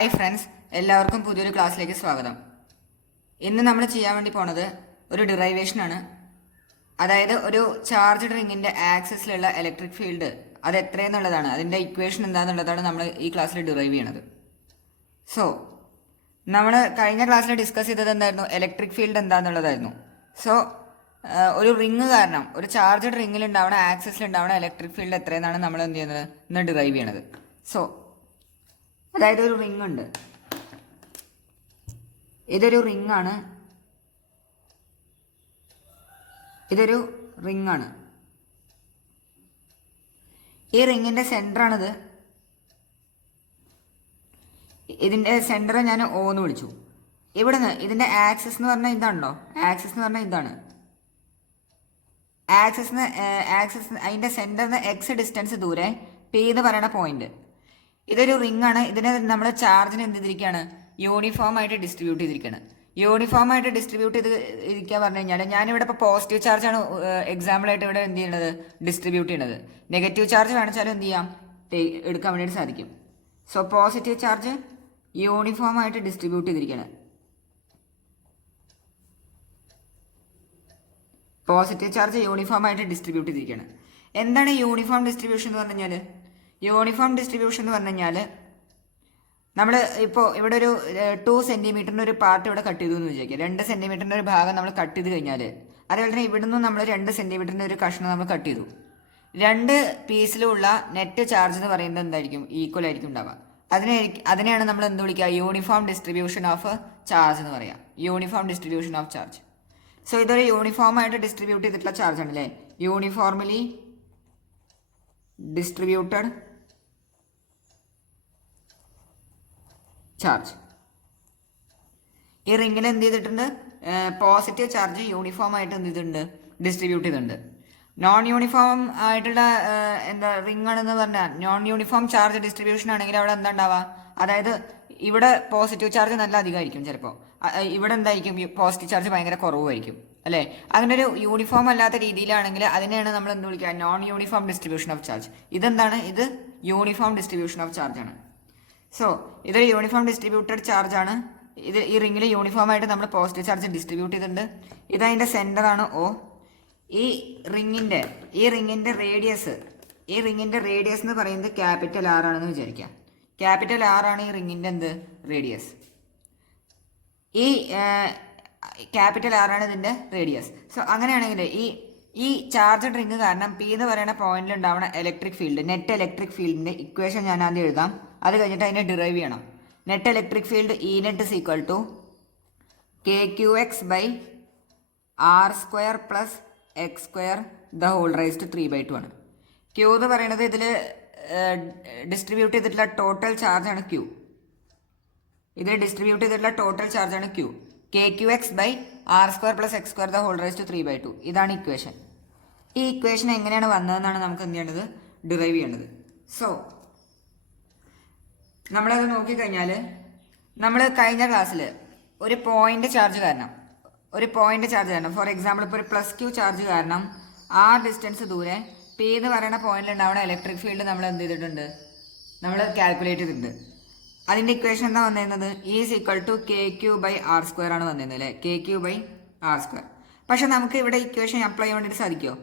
Hi friends, എല്ലാവർക്കും പുതിയൊരു ക്ലാസ്സിലേക്ക് സ്വാഗതം. ഇന്ന് നമ്മൾ ചെയ്യാൻ വേണ്ടി പോണത് ഒരു ഡിറൈവേഷനാണ്. അതായത് ഒരു ചാർജ്ഡ് റിങ്ങിൻ്റെ ആക്സിസിലുള്ള ഇലക്ട്രിക് ഫീൽഡ് അത് എത്രയെന്നുള്ളതാണ്, അതിൻ്റെ ഇക്വേഷൻ എന്താണെന്നുള്ളതാണ് നമ്മൾ ഈ ക്ലാസ്സിൽ ഡിറൈവ് ചെയ്യണത്. സോ നമ്മൾ കഴിഞ്ഞ ക്ലാസ്സിൽ ഡിസ്കസ് ചെയ്തത് എന്തായിരുന്നു? ഇലക്ട്രിക് ഫീൽഡ് എന്താണെന്നുള്ളതായിരുന്നു. സോ ഒരു റിങ് കാരണം, ഒരു ചാർജ്ഡ് റിങ്ങിൽ ഉണ്ടാവണ ആക്സിസിൽ ഉണ്ടാവണ ഇലക്ട്രിക് ഫീൽഡ് എത്രയെന്നാണ് നമ്മൾ എന്ത് ചെയ്യുന്നത്, ഇന്ന് ഡിറൈവ് ചെയ്യണത്. സോ അതായത് ഒരു റിങ് ഉണ്ട്, ഇതൊരു റിങ് ആണ്, ഇതൊരു റിങ് ആണ്. ഈ റിങ്ങിന്റെ സെന്റർ ആണിത്. ഇതിന്റെ സെന്റർ ഞാൻ O എന്ന് വിളിച്ചു. ഇവിടുന്ന് ഇതിന്റെ ആക്സിസ് എന്ന് പറഞ്ഞാൽ ഇതാണല്ലോ, ആക്സിസ് എന്ന് പറഞ്ഞാൽ ഇതാണ്. ആക്സിസ് അതിന്റെ സെന്ററിന് എക്സ് ഡിസ്റ്റൻസ് ദൂരെ പി എന്ന് പറയുന്ന പോയിന്റ്. ഇതൊരു റിംഗ് ആണ്. ഇതിനെ നമ്മൾ ചാർജിന് എന്ത് ചെയ്തിരിക്കുകയാണ്, യൂണിഫോം ആയിട്ട് ഡിസ്ട്രിബ്യൂട്ട് ചെയ്തിരിക്കുകയാണ്. യൂണിഫോം ആയിട്ട് ഡിസ്ട്രിബ്യൂട്ട് ചെയ്ത് ഇരിക്കുക പറഞ്ഞു കഴിഞ്ഞാൽ, ഞാനിവിടെ ഇപ്പോൾ പോസിറ്റീവ് ചാർജ് ആണ് എക്സാമ്പിളായിട്ട് ഇവിടെ എന്ത് ചെയ്യുന്നത്, ഡിസ്ട്രിബ്യൂട്ട് ചെയ്യുന്നത്. നെഗറ്റീവ് ചാർജ് വേണിച്ചാലും എന്ത് ചെയ്യാം, എടുക്കാൻ വേണ്ടിയിട്ട് സാധിക്കും. സോ പോസിറ്റീവ് ചാർജ് യൂണിഫോം ആയിട്ട് ഡിസ്ട്രിബ്യൂട്ട് ചെയ്തിരിക്കുകയാണ്. പോസിറ്റീവ് ചാർജ് യൂണിഫോം ആയിട്ട് ഡിസ്ട്രിബ്യൂട്ട് ചെയ്തിരിക്കുകയാണ്. എന്താണ് യൂണിഫോം ഡിസ്ട്രിബ്യൂഷൻ എന്ന് പറഞ്ഞു കഴിഞ്ഞാൽ? യൂണിഫോം ഡിസ്ട്രിബ്യൂഷൻ എന്ന് പറഞ്ഞു കഴിഞ്ഞാൽ, നമ്മൾ ഇപ്പോൾ ഇവിടെ ഒരു 2 സെൻറ്റിമീറ്ററിൻ്റെ ഒരു പാർട്ട് ഇവിടെ കട്ട് ചെയ്തു എന്ന് വിചാരിക്കുക. 2 സെൻറ്റിമീറ്ററിൻ്റെ ഒരു ഭാഗം നമ്മൾ കട്ട് ചെയ്ത് കഴിഞ്ഞാൽ, അതേപോലെ തന്നെ ഇവിടെ നിന്ന് നമ്മൾ 2 സെൻറ്റിമീറ്ററിൻ്റെ ഒരു കഷ്ണം നമ്മൾ കട്ട് ചെയ്തു. 2 പീസിലുള്ള നെറ്റ് ചാർജ് എന്ന് പറയുന്നത് എന്തായിരിക്കും, ഈക്വൽ ആയിരിക്കും ഉണ്ടാവുക. അതിനെയാണ് നമ്മൾ എന്ത് വിളിക്കുക, യൂണിഫോം ഡിസ്ട്രിബ്യൂഷൻ ഓഫ് ചാർജ് എന്ന് പറയാം. Uniform distribution of charge. So ഇതൊരു യൂണിഫോം ആയിട്ട് ഡിസ്ട്രിബ്യൂട്ട് ചെയ്തിട്ടുള്ള ചാർജ് ആണ് അല്ലേ, യൂണിഫോർമലി ഡിസ്ട്രിബ്യൂട്ടഡ് ചാർജ്. ഈ റിങ്ങിൽ എന്ത് ചെയ്തിട്ടുണ്ട്, പോസിറ്റീവ് ചാർജ് യൂണിഫോം ആയിട്ട് എന്ത് ചെയ്തിട്ടുണ്ട്, ഡിസ്ട്രിബ്യൂട്ട് ചെയ്തിട്ടുണ്ട്. നോൺ യൂണിഫോം ആയിട്ടുള്ള റിംഗ് ആണെന്ന് പറഞ്ഞാൽ, നോൺ യൂണിഫോം ചാർജ് ഡിസ്ട്രിബ്യൂഷൻ ആണെങ്കിൽ അവിടെ എന്താ ഉണ്ടാവുക, അതായത് ഇവിടെ പോസിറ്റീവ് ചാർജ് നല്ല അധികമായിരിക്കും, ചിലപ്പോൾ ഇവിടെ എന്തായിരിക്കും, പോസിറ്റീവ് ചാർജ് ഭയങ്കര കുറവായിരിക്കും അല്ലേ. അങ്ങനെ ഒരു യൂണിഫോം അല്ലാത്ത രീതിയിലാണെങ്കിൽ അതിനെയാണ് നമ്മൾ എന്ത് വിളിക്കുക, non uniform distribution of charge. ഇതെന്താണ്, ഇത് യൂണിഫോം ഡിസ്ട്രിബ്യൂഷൻ ഓഫ് ചാർജ് ആണ്. സോ ഇതൊരു യൂണിഫോം ഡിസ്ട്രിബ്യൂട്ടഡ് ചാർജ് ആണ്. ഈ റിങ്ങിൽ യൂണിഫോം ആയിട്ട് നമ്മൾ പോസിറ്റീവ് ചാർജ് ഡിസ്ട്രിബ്യൂട്ട് ചെയ്തിട്ടുണ്ട്. ഇതതിൻ്റെ സെൻറ്റർ ആണ് O. ഈ റിങ്ങിൻ്റെ റേഡിയസ് എന്ന് പറയുന്നത് ക്യാപിറ്റൽ R ആണെന്ന് വിചാരിക്കാം. ക്യാപിറ്റൽ R ആണ് ഈ റിങ്ങിൻ്റെ റേഡിയസ്. ഈ ക്യാപിറ്റൽ R ആണ് ഇതിൻ്റെ റേഡിയസ്. സോ അങ്ങനെയാണെങ്കിൽ ഈ ചാർജഡ് റിങ് കാരണം P എന്ന് പറയുന്ന പോയിന്റിൽ ഉണ്ടാവുന്ന ഇലക്ട്രിക് ഫീൽഡ്, നെറ്റ് ഇലക്ട്രിക് ഫീൽഡിൻ്റെ ഇക്വേഷൻ ഞാൻ ആദ്യം എഴുതാം. അത് കഴിഞ്ഞിട്ട് അതിനെ ഡിറൈവ് ചെയ്യണം. Net electric field E net is equal to KQX by R² plus X² the whole raised 3/2 ആണ്. Q എന്ന് പറയുന്നത് ഇതിൽ ഡിസ്ട്രിബ്യൂട്ട് ചെയ്തിട്ടുള്ള ടോട്ടൽ ചാർജാണ് Q. ഇതിൽ ഡിസ്ട്രിബ്യൂട്ട് ചെയ്തിട്ടുള്ള ടോട്ടൽ ചാർജാണ് Q. KQX by R² plus X² the whole raised 3/2. ഇതാണ് ഇക്വേഷൻ. ഈ ഇക്വേഷൻ എങ്ങനെയാണ് വന്നതെന്നാണ് നമുക്ക് എന്ത് ചെയ്യേണ്ടത്, ഡിറൈവ് ചെയ്യേണ്ടത്. സോ നമ്മളത് നോക്കിക്കഴിഞ്ഞാൽ, നമ്മൾ കഴിഞ്ഞ ക്ലാസ്സിൽ ഒരു പോയിന്റ് ചാർജ് കാരണം, ഫോർ എക്സാമ്പിൾ ഇപ്പോൾ ഒരു +Q ചാർജ് കാരണം ആ ഡിസ്റ്റൻസ് ദൂരെ P എന്ന് പറയുന്ന പോയിന്റിൽ ഉണ്ടാവുന്ന ഇലക്ട്രിക് ഫീൽഡ് നമ്മൾ എന്ത് ചെയ്തിട്ടുണ്ട്, നമ്മൾ കാൽക്കുലേറ്റ് ചെയ്തിട്ടുണ്ട്. അതിൻ്റെ ഇക്വേഷൻ എന്താ വന്നിരുന്നത്, E is equal to KQ by R² ആണ് വന്നിരുന്നത് അല്ലേ, KQ ബൈ R². പക്ഷെ നമുക്ക് ഇവിടെ ഇക്വേഷൻ അപ്ലൈ ചെയ്യാൻ വേണ്ടിയിട്ട് സാധിക്കുമോ?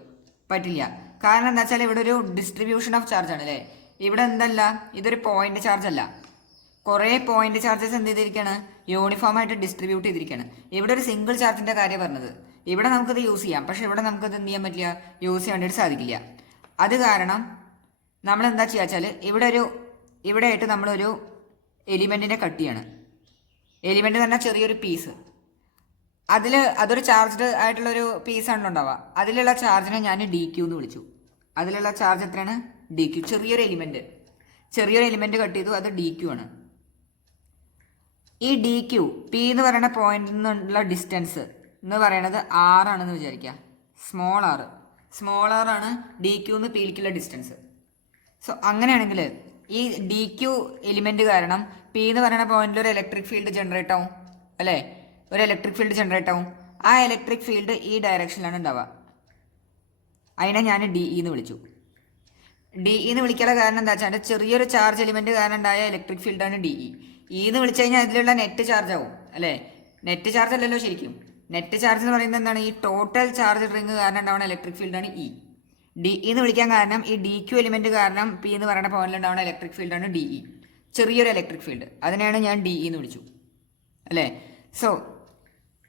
പറ്റില്ല. കാരണം എന്താ വെച്ചാൽ ഇവിടെ ഒരു ഡിസ്ട്രിബ്യൂഷൻ ഓഫ് ചാർജ് ആണ് അല്ലേ. ഇവിടെ എന്തല്ല, ഇതൊരു പോയിന്റ് ചാർജ് അല്ല, കുറേ പോയിന്റ് ചാർജസ് എന്ത് ചെയ്തിരിക്കുകയാണ്, യൂണിഫോം ആയിട്ട് ഡിസ്ട്രിബ്യൂട്ട് ചെയ്തിരിക്കുകയാണ്. ഇവിടെ ഒരു സിംഗിൾ ചാർജിൻ്റെ കാര്യം പറഞ്ഞത്. ഇവിടെ നമുക്കത് യൂസ് ചെയ്യാം, പക്ഷെ ഇവിടെ നമുക്കത് എന്ത് ചെയ്യാൻ പറ്റില്ല, യൂസ് ചെയ്യാൻ വേണ്ടിയിട്ട് സാധിക്കില്ല. അത് കാരണം നമ്മൾ എന്താ ചെയ്യുക വെച്ചാൽ, ഇവിടെ ആയിട്ട് നമ്മളൊരു എലിമെൻറ്റിനെ കട്ട് ചെയ്യാണ്. എലിമെൻറ്റ് തന്നെ ചെറിയൊരു പീസ്, അതൊരു ചാർജ്ഡ് ആയിട്ടുള്ളൊരു പീസാണല്ലോ ഉണ്ടാവുക. അതിലുള്ള ചാർജിനെ ഞാൻ DQ എന്ന് വിളിച്ചു. അതിലുള്ള ചാർജ് എത്രയാണ്, DQ. ചെറിയൊരു എലിമെൻറ്റ് കട്ട് ചെയ്തു, അത് DQ ആണ്. ഈ DQ P എന്ന് പറയുന്ന പോയിന്റിൽ നിന്നുള്ള ഡിസ്റ്റൻസ് എന്ന് പറയുന്നത് R ആണെന്ന് വിചാരിക്കുക. സ്മോൾ r ആണ് DQ എന്ന് Pയിലേക്കുള്ള ഡിസ്റ്റൻസ്. സോ അങ്ങനെയാണെങ്കിൽ ഈ DQ എലിമെൻറ്റ് കാരണം P എന്ന് പറയുന്ന പോയിന്റിൽ ഒരു ഇലക്ട്രിക് ഫീൽഡ് ജനറേറ്റ് ആവും അല്ലേ, ആ ഇലക്ട്രിക് ഫീൽഡ് ഈ ഡയറക്ഷനിലാണ് ഉണ്ടാവുക. അതിനെ ഞാൻ DE എന്ന് വിളിച്ചു. DE എന്ന് വിളിക്കാനുള്ള കാരണം എന്താ വെച്ചാൽ ചെറിയൊരു ചാർജ് എലിമെന്റ് കാരണം ഉണ്ടായ ഇലക്ട്രിക് ഫീൽഡാണ് DE. എന്ന് വിളിച്ചു കഴിഞ്ഞാൽ അതിലുള്ള നെറ്റ് ചാർജ് ആവും അല്ലേ? നെറ്റ് ചാർജ് അല്ലല്ലോ ശരിക്കും. നെറ്റ് ചാർജ് എന്ന് പറയുന്നത് എന്താണ്? ഈ ടോട്ടൽ ചാർജ് റിങ് കാരണം ഉണ്ടാവുന്ന ഇലക്ട്രിക് ഫീൽഡാണ് ഇ. ഡി എന്ന് വിളിക്കാൻ കാരണം ഈ ഡി ക്യു എലിമെന്റ് കാരണം പി എന്ന് പറയുന്ന പോയിന്റിൽ ഉണ്ടാവുന്ന ഇലക്ട്രിക് ഫീൽഡാണ് ഡി ഇ. ചെറിയൊരു ഇലക്ട്രിക് ഫീൽഡ്, അതിനെയാണ് ഞാൻ ഡി എന്ന് വിളിച്ചു അല്ലേ? സോ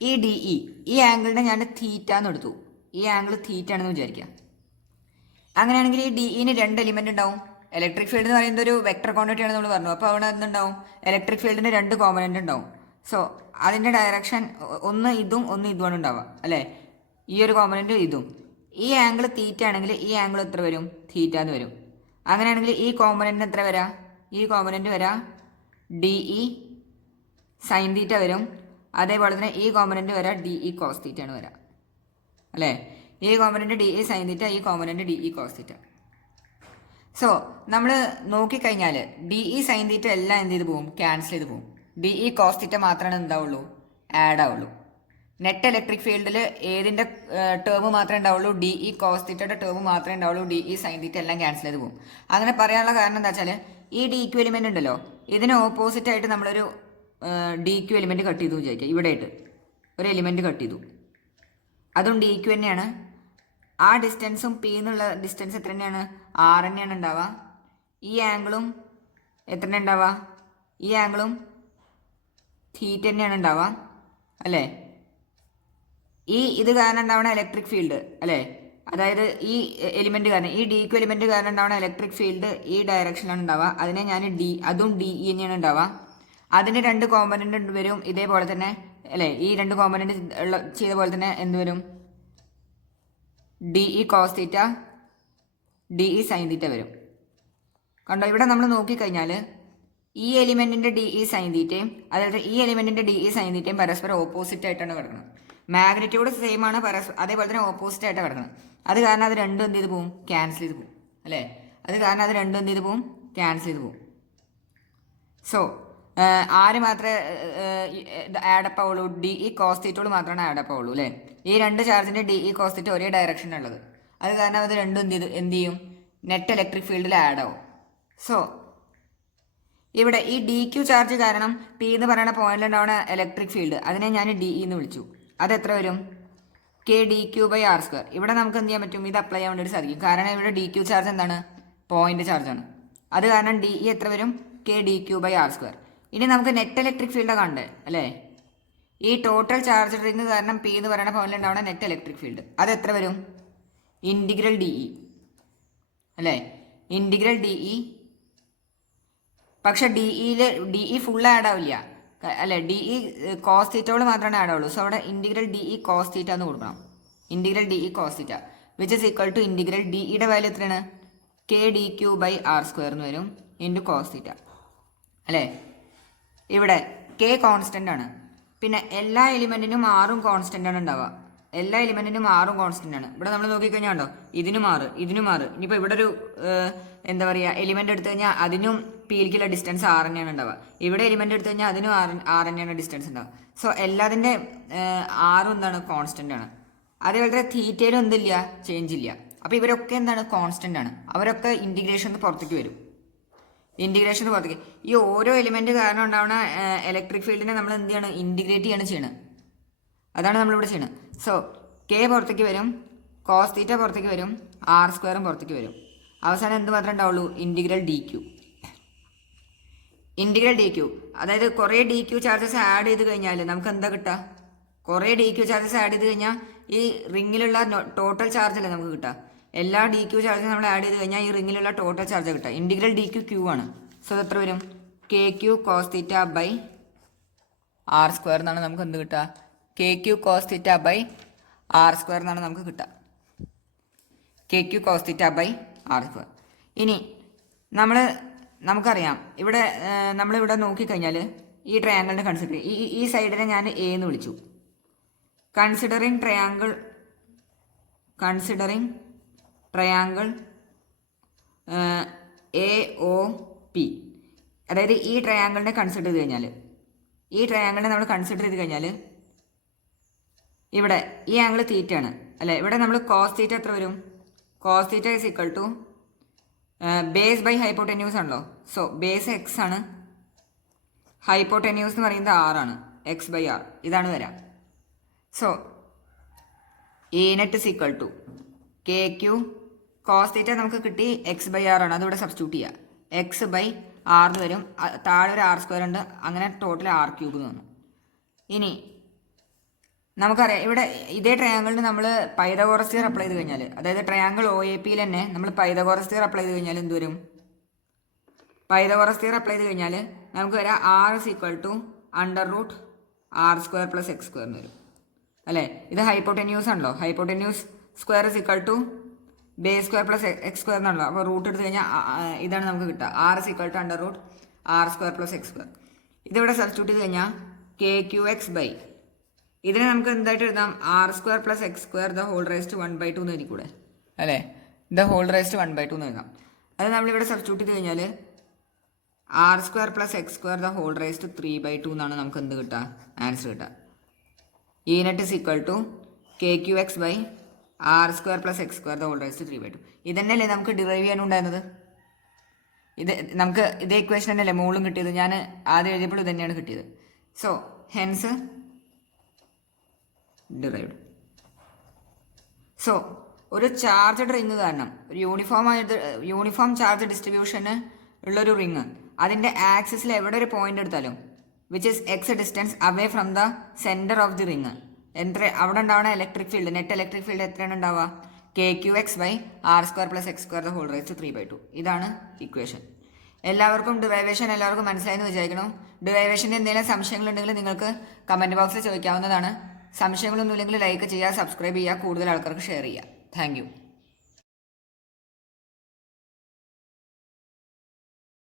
ഈ ഡി ഇ, ഈ ആംഗിളിനെ ഞാൻ തീറ്റ എന്ന് എടുത്തു. ഈ ആംഗിൾ തീറ്റ ആണെന്ന് വിചാരിക്കുക. അങ്ങനെയാണെങ്കിൽ ഈ ഡി ഇന് രണ്ട് എലിമെന്റ് ഉണ്ടാവും. ഇലക്ട്രിക് ഫീൽഡ് എന്ന് പറയുന്നത് ഒരു വെക്ടർ ക്വാണ്ടിറ്റി ആണെന്ന് നമ്മൾ പറഞ്ഞു. അപ്പോൾ അവിടെ എന്തുണ്ടാവും? ഇലക്ട്രിക് ഫീൽഡിന് രണ്ട് കോമ്പണന്റ് ഉണ്ടാവും. സോ അതിൻ്റെ ഡയറക്ഷൻ ഒന്ന് ഇതും ഒന്ന് ഇതുമാണ് ഉണ്ടാവുക അല്ലേ? ഈ ഒരു കോമ്പണന്റ് ഇതും. ഈ ആംഗിൾ തീറ്റ ആണെങ്കിൽ ഈ ആംഗിൾ എത്ര വരും? തീറ്റ എന്ന് വരും. അങ്ങനെയാണെങ്കിൽ ഈ കോമ്പണന്റിന് എത്ര വരാ? ഈ കോമ്പണന്റ് വരാ ഡി ഇ സൈൻ തീറ്റ വരും. അതേപോലെ തന്നെ ഈ കോമ്പണന്റ് വരാ ഡി ഇ കോസ് തീറ്റ ആണ് വരാം അല്ലേ? ഈ component D E sine theta, ഈ component D E cos theta. So നമ്മൾ നോക്കിക്കഴിഞ്ഞാൽ ഡി ഇ സൈൻ തീറ്റ എല്ലാം എന്ത് ചെയ്ത് പോകും? ക്യാൻസൽ ചെയ്ത് പോകും. ഡി ഇ കോസ് തീറ്റ മാത്രമാണ് എന്താവുള്ളൂ? ആഡ് ആവുള്ളൂ. നെറ്റ് ഇലക്ട്രിക് ഫീൽഡിൽ ഏതിൻ്റെ ടേം മാത്രമേ ഉണ്ടാവുള്ളൂ? ഡി ഇ കോസ് തീറ്റയുടെ ടേം മാത്രമേ ഉണ്ടാവുള്ളൂ. ഡി ഇ സൈൻ തീറ്റ എല്ലാം ക്യാൻസൽ ചെയ്ത് പോകും. അങ്ങനെ പറയാനുള്ള കാരണം എന്താ വെച്ചാൽ ഈ ഡി ക്യു എലിമെന്റ് ഉണ്ടല്ലോ, ഇതിന് ഓപ്പോസിറ്റ് ആയിട്ട് നമ്മളൊരു ഡി ക്യു എലിമെന്റ് കട്ട് ചെയ്തു വിചാരിക്കുക. ഇവിടെ ആയിട്ട് ഒരു എലിമെന്റ് കട്ട് ചെയ്തു, അതും ഡി ക്യു തന്നെയാണ്. ആ ഡിസ്റ്റൻസും പി എന്നുള്ള ഡിസ്റ്റൻസ് എത്ര തന്നെയാണ്? ആർ തന്നെയാണ് ഉണ്ടാവുക. ഈ ആംഗിളും എത്ര ഉണ്ടാവുക? ഈ ആംഗിളും തീറ്റ തന്നെയാണ് ഉണ്ടാവുക അല്ലേ? ഇത് കാരണം ഉണ്ടാവുന്ന ഇലക്ട്രിക് ഫീൽഡ് അല്ലേ? അതായത് ഈ എലിമെന്റ് കാരണം, ഈ ഡി ക്യു എലിമെന്റ് കാരണം ഉണ്ടാവുന്ന ഇലക്ട്രിക് ഫീൽഡ് ഈ ഡയറക്ഷനിലാണ് ഉണ്ടാവുക. അതിനെ ഞാൻ അതും ഡി ഇ തന്നെയാണ് ഉണ്ടാവുക. അതിന് രണ്ട് കോമ്പനന്റ് വരും ഇതേപോലെ തന്നെ അല്ലേ? ഈ രണ്ട് കോമ്പനന്റ് ചെയ്ത പോലെ തന്നെ എന്ത് വരും? D E cos theta, D E sine theta വരും. കണ്ടോ? ഇവിടെ നമ്മൾ നോക്കിക്കഴിഞ്ഞാൽ ഈ എലിമെന്റിന്റെ ഡി ഇ സൈൻ തീറ്റയും അതായത് ഈ എലിമെന്റിന്റെ ഡി ഇ സൈൻ തീറ്റയും പരസ്പരം ഓപ്പോസിറ്റ് ആയിട്ടാണ് കിടക്കുന്നത്. മാഗ്നിറ്റ്യൂഡ് സെയിം ആണ്, അതേപോലെ തന്നെ ഓപ്പോസിറ്റ് ആയിട്ടാണ് കിടക്കുന്നത്. അത് കാരണം അത് രണ്ടും എന്ത് ചെയ്ത് പോകും? ക്യാൻസൽ ചെയ്ത് പോകും അല്ലേ? അത് കാരണം അത് രണ്ടും എന്ത് ചെയ്ത് പോകും? ക്യാൻസൽ ചെയ്ത് പോകും. സോ ആര് മാത്രമേ ആഡപ്പ് ആവുള്ളൂ? ഡി ഇ കോസ് തീറ്റോട് മാത്രമാണ് ആഡപ്പ് ആവുള്ളൂ അല്ലേ? ഈ രണ്ട് ചാർജിന്റെ ഡി ഇ കോസ് തീറ്റ ഒരേ ഡയറക്ഷനുള്ളത്. അത് കാരണം അത് രണ്ടും എന്ത് ചെയ്യും? നെറ്റ് ഇലക്ട്രിക് ഫീൽഡിൽ ആഡ് ആവും. സോ ഇവിടെ ഈ ഡി ക്യു ചാർജ് കാരണം പി എന്ന് പറയുന്ന പോയിന്റിലുണ്ടാവുന്ന ഇലക്ട്രിക് ഫീൽഡ് അതിനെ ഞാൻ ഡി ഇ എന്ന് വിളിച്ചു. അത് എത്ര വരും? K D Q by R square. ഇവിടെ നമുക്ക് എന്ത് ചെയ്യാൻ പറ്റും? ഇത് അപ്ലൈ ചെയ്യാൻ വേണ്ടി സാധിക്കും. കാരണം ഇവിടെ ഡി ക്യു ചാർജ് എന്താണ്? പോയിന്റ് ചാർജാണ്. അത് കാരണം ഡി ഇ എത്ര വരും? K D Q by R square. ഇനി നമുക്ക് നെറ്റ് ഇലക്ട്രിക് ഫീൽഡ് കണ്ടേ അല്ലേ? ഈ ടോട്ടൽ ചാർജ് റിങ് കാരണം പി എന്ന് പറയുന്ന പോയിന്റിൽ ഉണ്ടാവുന്ന നെറ്റ് ഇലക്ട്രിക് ഫീൽഡ് അത് എത്ര വരും? ഇൻറ്റിഗ്രൽ ഡി ഇ അല്ലേ? Integral D E. പക്ഷെ ഡി ഇ ഫുൾ ആഡ് ആവില്ല അല്ലേ? ഡി ഇ കോസ് തീറ്റോട് മാത്രമാണ് ആഡ് ആവുള്ളൂ. സോ അവിടെ integral D E cos theta എന്ന് കൊടുക്കണം. Integral D E cos theta which is equal to integral D ഇയുടെ വാല്യൂ എത്രയാണ്? K D Q by R square എന്ന് വരും ഇൻറ്റു കോസ് തീറ്റ അല്ലേ? ഇവിടെ കെ കോൺസ്റ്റന്റ് ആണ്. പിന്നെ എല്ലാ എലിമെന്റിനും ആറും കോൺസ്റ്റന്റ് ആണ് ഉണ്ടാവുക. എല്ലാ എലിമെന്റിനും ആറും കോൺസ്റ്റന്റ് ആണ്. ഇവിടെ നമ്മൾ നോക്കിക്കഴിഞ്ഞാൽ ഉണ്ടോ? ഇതിനും ആറ്, ഇതിനും ആറ്. ഇനിയിപ്പോൾ ഇവിടെ ഒരു എന്താ പറയുക എലിമെന്റ് എടുത്തു കഴിഞ്ഞാൽ അതിനും പിയിലേക്കുള്ള ഡിസ്റ്റൻസ് ആറ് തന്നെയാണ് ഉണ്ടാവുക. ഇവിടെ എലിമെന്റ് എടുത്തു കഴിഞ്ഞാൽ അതിനും ആറ് തന്നെയാണ് ഡിസ്റ്റൻസ് ഉണ്ടാവുക. സോ എല്ലാതിൻ്റെ ആറും എന്താണ്? കോൺസ്റ്റന്റ് ആണ്. അതേപോലെ തന്നെ തീറ്റയിലും എന്തില്ല? ചേഞ്ച് ഇല്ല. അപ്പോൾ ഇവരൊക്കെ എന്താണ്? കോൺസ്റ്റന്റ് ആണ്. അവരൊക്കെ ഇന്റിഗ്രേഷൻ പുറത്തേക്ക് വരും. ഇന്റിഗ്രേഷൻ പുറത്തേക്ക് ഈ ഓരോ എലിമെന്റ് കാരണം ഉണ്ടാവുന്ന ഇലക്ട്രിക് ഫീൽഡിനെ നമ്മൾ എന്ത് ചെയ്യണം? ഇന്റിഗ്രേറ്റ് ചെയ്യാണ് ചെയ്യണം. അതാണ് നമ്മളിവിടെ ചെയ്യണം. സോ കെ പുറത്തേക്ക് വരും, കോസ് തീറ്റ പുറത്തേക്ക് വരും, ആർ സ്ക്വയറും പുറത്തേക്ക് വരും. അവസാനം എന്ത് മാത്രമേ ഉണ്ടാവുള്ളൂ? Integral D Q. Integral D Q അതായത് കുറേ ഡി ക്യു ചാർജസ് ആഡ് ചെയ്ത് കഴിഞ്ഞാൽ നമുക്ക് എന്താ കിട്ടുക? കുറേ ഡി ക്യു ചാർജസ് ആഡ് ചെയ്ത് കഴിഞ്ഞാൽ ഈ റിങ്ങിലുള്ള ടോട്ടൽ ചാർജ് അല്ലേ നമുക്ക് കിട്ടുക? എല്ലാ ഡി ക്യു ചാർജും നമ്മൾ ആഡ് ചെയ്ത് കഴിഞ്ഞാൽ ഈ റിങ്ങിലുള്ള ടോട്ടൽ ചാർജ് കിട്ടുക. ഇൻറ്റിഗ്രൽ ഡി ക്യു ക്യൂ ആണ്. സോ അത് എത്ര വരും? K Q cos theta by R square എന്നാണ് നമുക്ക് എന്ത് കിട്ടുക? K Q cos theta by R square എന്നാണ് നമുക്ക് കിട്ടുക. K Q cos theta by R square. ഇനി നമുക്കറിയാം ഇവിടെ നമ്മളിവിടെ നോക്കിക്കഴിഞ്ഞാൽ ഈ ട്രയാങ്കിളിനെ കൺസിഡർ ചെയ്യും. ഈ സൈഡിനെ ഞാൻ എ എന്ന് വിളിച്ചു. Considering triangle A O P. അതായത് ഈ ട്രയാങ്കിളിനെ കൺസിഡർ ചെയ്ത് കഴിഞ്ഞാൽ നമ്മൾ കൺസിഡർ ചെയ്ത് കഴിഞ്ഞാൽ ഇവിടെ ഈ ആംഗിൾ തീറ്റ ആണ് അല്ലേ? ഇവിടെ നമ്മൾ കോസ് തീറ്റ എത്ര വരും? Cos theta is equal to base by hypotenuse ആണല്ലോ. സോ ബേസ് എക്സ് ആണ്, ഹൈപ്പോടെന്യൂസ് എന്ന് പറയുന്നത് ആറാണ്, എക്സ് ബൈ ആർ ഇതാണ് വരാം. So E net is equal to K Q cos theta നമുക്ക് കിട്ടി എക്സ് ബൈ ആർ ആണ്, അതിവിടെ സബ്സ്റ്റിറ്റ്യൂട്ട് ചെയ്യുക. എക്സ് ബൈ ആർ വരും, താഴെ ഒരു ആർ സ്ക്വയർ ഉണ്ട്, അങ്ങനെ ടോട്ടൽ ആർ ക്യൂബ് എന്ന് വന്നു. ഇനി നമുക്കറിയാം ഇവിടെ ഇതേ ട്രയാങ്കിളിന് നമ്മൾ പൈതഗോറസ് തിയറം അപ്ലൈ ചെയ്ത് കഴിഞ്ഞാൽ, അതായത് ട്രയാങ്കിൾ ഒ എ പിയിൽ തന്നെ നമ്മൾ പൈതഗോറസ് തിയറം അപ്ലൈ ചെയ്ത് കഴിഞ്ഞാൽ എന്ത് വരും? പൈതഗോറസ് തിയറം അപ്ലൈ ചെയ്ത് കഴിഞ്ഞാൽ നമുക്ക് വരാം R is equal to under root R square plus X square എന്ന് വരും അല്ലേ. ഇത് ഹൈപ്പോടെന്യൂസ് ആണല്ലോ, hypotenuse square is equal to base square plus X square എന്നാണല്ലോ. അപ്പോൾ റൂട്ട് എടുത്ത് കഴിഞ്ഞാൽ ഇതാണ് നമുക്ക് കിട്ടുക, R is equal to under root R square plus X square. ഇതിവിടെ സബ്സ്റ്റിറ്റ്യൂട്ട് ചെയ്ത് കഴിഞ്ഞാൽ കെ ക്യു എക്സ് ബൈ ഇതിനെ നമുക്ക് എന്തായിട്ട് എഴുതാം? R square plus X square the whole raise to 1/2 എന്ന് എഴുതിക്കൂടെ അല്ലേ? ദ ഹോൾ റൈസ് ടു 1/2 എന്ന് എഴുതാം. അത് നമ്മളിവിടെ സബ്സ്റ്റിറ്റ്യൂട്ട് ചെയ്ത് കഴിഞ്ഞാൽ R square plus X square the whole raise to 3/2 എന്നാണ് നമുക്ക് എന്ത് കിട്ടുക? ആൻസർ കിട്ടുക. E net is equal to K Q X by R square plus X square the whole raise to 3/2. ഇതന്നെയല്ലേ നമുക്ക് ഡിറൈവ് ചെയ്യാനുണ്ടായിരുന്നത്? ഇത് നമുക്ക് ഇതേ ഇക്വേഷൻ തന്നെയല്ലേ മുകളിലും കിട്ടിയത്? ഞാൻ ആദ്യം എഴുതിയപ്പോൾ ഇത് തന്നെയാണ് കിട്ടിയത്. So hence derived. സോ ഒരു ചാർജ്ഡ് റിങ് കാരണം, ഒരു യൂണിഫോം ചാർജ് ഡിസ്ട്രിബ്യൂഷന് ഉള്ളൊരു റിങ്, അതിൻ്റെ ആക്സിസിൽ എവിടെ ഒരു പോയിന്റ് എടുത്താലും which is X distance away from the centre of the ring, അവിടെ ഉണ്ടാവുന്ന electric field, net electric field എത്രയാണ് ഉണ്ടാവുക? K Q X by R square plus X square the whole raise to 3/2. ഇതാണ് ഇക്വേഷൻ. എല്ലാവർക്കും ഡിറൈവേഷൻ എല്ലാവർക്കും മനസ്സിലായെന്ന് വിചാരിക്കണം. ഡിറൈവേഷൻ്റെ എന്തെങ്കിലും സംശയങ്ങളുണ്ടെങ്കിൽ നിങ്ങൾക്ക് കമൻറ്റ് ബോക്സിൽ ചോദിക്കാവുന്നതാണ്. സംശയങ്ങളൊന്നുമില്ലെങ്കിൽ ലൈക്ക് ചെയ്യുക, സബ്സ്ക്രൈബ് ചെയ്യുക, കൂടുതൽ ആൾക്കാർക്ക് ഷെയർ ചെയ്യുക. Thank you.